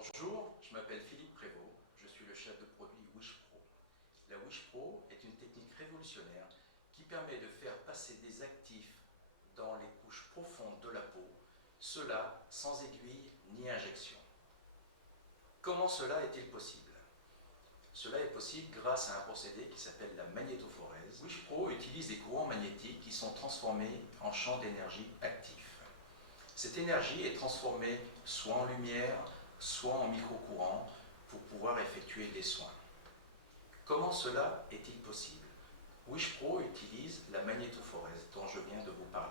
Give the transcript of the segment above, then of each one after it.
Bonjour, je m'appelle Philippe Prévost, je suis le chef de produit WishPro. La WishPro est une technique révolutionnaire qui permet de faire passer des actifs dans les couches profondes de la peau, cela sans aiguille ni injection. Comment cela est-il possible? Cela est possible grâce à un procédé qui s'appelle la magnétophorèse. WishPro utilise des courants magnétiques qui sont transformés en champs d'énergie actifs. Cette énergie est transformée soit en lumière, soit en micro-courant pour pouvoir effectuer des soins. Comment cela est-il possible? WishPro utilise la magnétophorèse dont je viens de vous parler.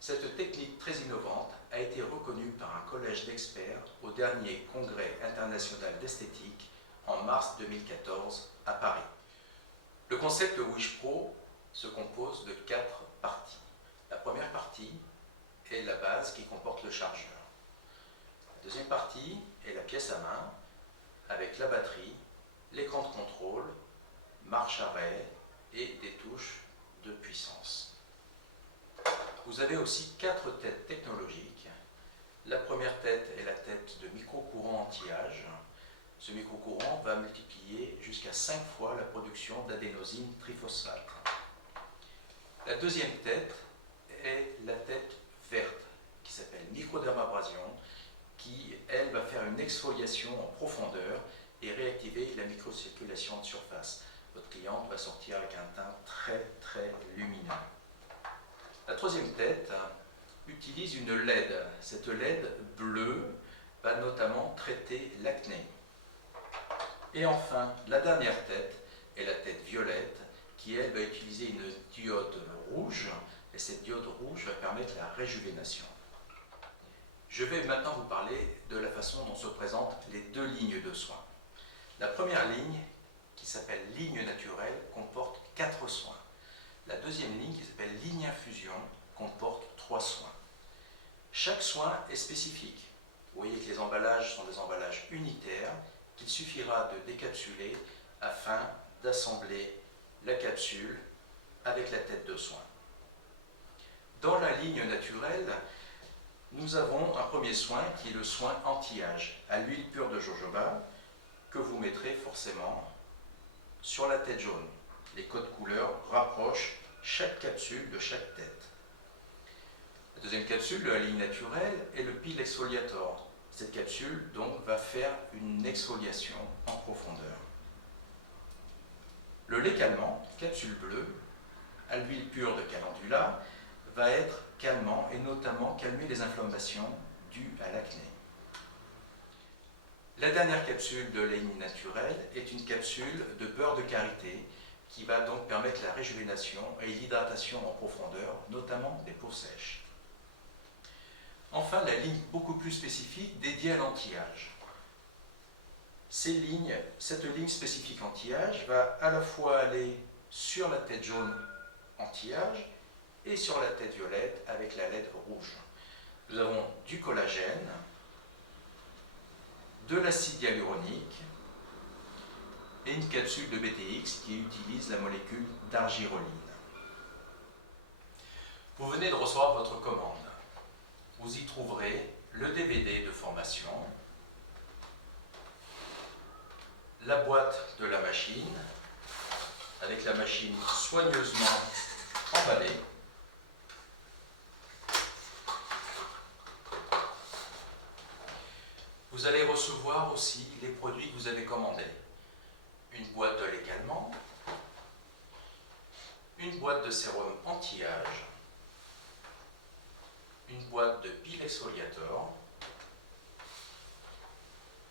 Cette technique très innovante a été reconnue par un collège d'experts au dernier congrès international d'esthétique en mars 2014 à Paris. Le concept de WishPro se compose de 4 parties. La première partie est la base qui comporte le chargeur. La deuxième partie est la pièce à main avec la batterie, l'écran de contrôle, marche-arrêt et des touches de puissance. Vous avez aussi 4 têtes technologiques. La première tête est la tête de micro-courant anti-âge. Ce micro-courant va multiplier jusqu'à 5 fois la production d'adénosine triphosphate. La deuxième tête est la tête verte qui s'appelle microdermabrasion, qui, elle, va faire une exfoliation en profondeur et réactiver la microcirculation de surface. Votre cliente va sortir avec un teint très lumineux. La troisième tête utilise une LED. Cette LED bleue va notamment traiter l'acné. Et enfin, la dernière tête est la tête violette qui, elle, va utiliser une diode rouge et cette diode rouge va permettre la réjuvénation. Je vais maintenant vous parler de la façon dont se présentent les 2 lignes de soins. La première ligne, qui s'appelle ligne naturelle, comporte 4 soins. La deuxième ligne, qui s'appelle ligne infusion, comporte 3 soins. Chaque soin est spécifique. Vous voyez que les emballages sont des emballages unitaires qu'il suffira de décapsuler afin d'assembler la capsule avec la tête de soin. Dans la ligne naturelle, nous avons un premier soin qui est le soin anti-âge à l'huile pure de jojoba que vous mettrez forcément sur la tête jaune. Les codes couleurs rapprochent chaque capsule de chaque tête. La deuxième capsule de la ligne naturelle est le peel exfoliator. Cette capsule donc va faire une exfoliation en profondeur. Le lait calmant, capsule bleue, à l'huile pure de calendula, va être calmant et notamment calmer les inflammations dues à l'acné. La dernière capsule de la ligne naturelle est une capsule de beurre de karité qui va donc permettre la réjuvénation et l'hydratation en profondeur, notamment des peaux sèches. Enfin, la ligne beaucoup plus spécifique dédiée à l'anti-âge. Cette ligne spécifique anti-âge va à la fois aller sur la tête jaune anti-âge et sur la tête violette avec la LED rouge. Nous avons du collagène, de l'acide hyaluronique et une capsule de BTX qui utilise la molécule d'argiroline. Vous venez de recevoir votre commande. Vous y trouverez le DVD de formation, la boîte de la machine, avec la machine soigneusement emballée, vous allez recevoir aussi les produits que vous avez commandés. Une boîte de lait calmant, une boîte de sérum anti-âge, une boîte de peel exfoliator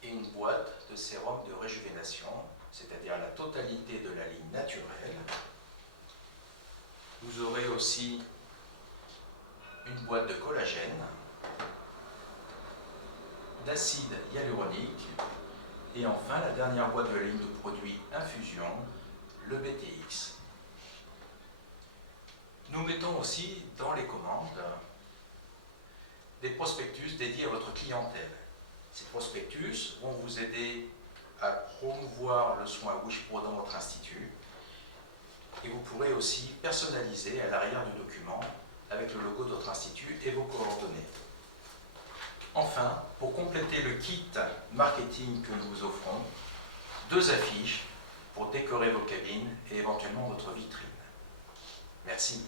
et une boîte de sérum de réjuvénation, c'est-à-dire la totalité de la ligne naturelle. Vous aurez aussi une boîte de collagène, d'acide hyaluronique et enfin la dernière boîte de la ligne de produits infusion, le BTX. Nous mettons aussi dans les commandes des prospectus dédiés à votre clientèle. Ces prospectus vont vous aider à promouvoir le soin WishPro dans votre institut et vous pourrez aussi personnaliser à l'arrière du document avec le logo de votre institut et vos coordonnées. Enfin, pour compléter le kit marketing que nous vous offrons, 2 affiches pour décorer vos cabines et éventuellement votre vitrine. Merci.